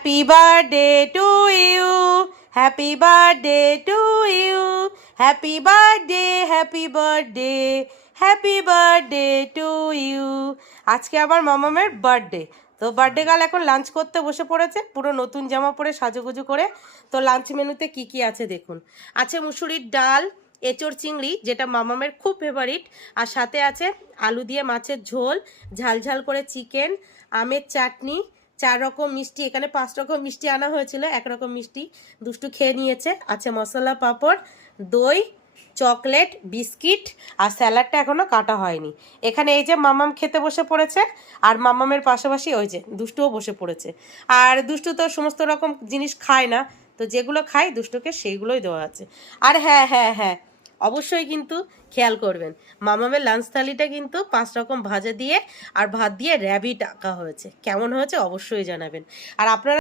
Happy birthday to you. Happy birthday to you. Happy birthday, happy birthday, happy birthday to you. আজকে আমার মামামের birthday. তো birthday girl এখন lunch করতে বসে পড়েছে, পুরো নতুন জামা পরে সাজুগুজু করে। তো লাঞ্চ মেনুতে কি কি আছে দেখুন। আছে মুসুরির ডাল, এঁচোড় চিংড়ি যেটা মামামের খুব ফেভারিট, আর সাথে আছে আলু দিয়ে মাছের ঝোল, ঝালঝাল করে চিকেন, আমের চাটনি, 4 রকম মিষ্টি। এখানে 5 রকম মিষ্টি আনা হয়েছিল, 1 রকম মিষ্টি দুষ্টু খেয়ে নিয়েছে। আছে মশলা পাঁপড়, দই, চকলেট, বিস্কিট, আর স্যালাডটা এখনো কাটা হয়নি। এখানে এই যে মামাম খেতে বসে পড়েছে, আর মামামের পাশাপাশি ওই যে দুষ্টুও বসে পড়েছে। আর দুষ্টু তো সমস্ত রকম জিনিস খায় না, তো যেগুলো খায় দুষ্টুকে সেইগুলোই দেওয়া আছে। আর হ্যাঁ হ্যাঁ হ্যাঁ, অবশ্যই কিন্তু খেয়াল করবেন, মামামের লাঞ্চ থালিটা কিন্তু 5 রকম ভাজা দিয়ে আর ভাত দিয়ে র্যাবিট আঁকা হয়েছে। কেমন হয়েছে অবশ্যই জানাবেন। আর আপনারা